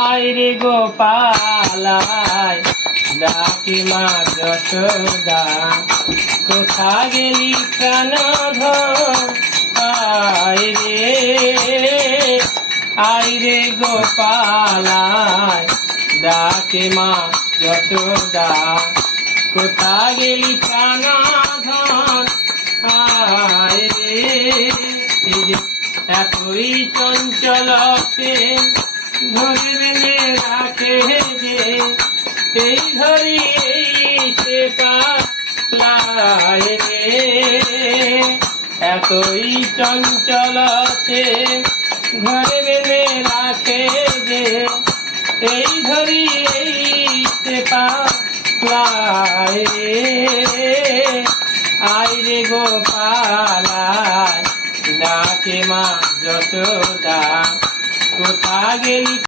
আয় রে গোপালায় ডাকে মা যশোদা, কোথা গেলি প্রাণধন আয় রে গোপালায় ডাকে মা যশোদা, কোথা গেলি প্রাণধন আয় রে। এই যে এতই চঞ্চল সে ধরে বেঁধে রাখে যে, এই ধরি এই সে পালায় রে। এতই চঞ্চল সে ঘরে বেঁধে রাখে যে, এই ধরি এই সে পালায় রে। আয় রে গোপালায় ডাকে মা যশোদা, কোথা গেলি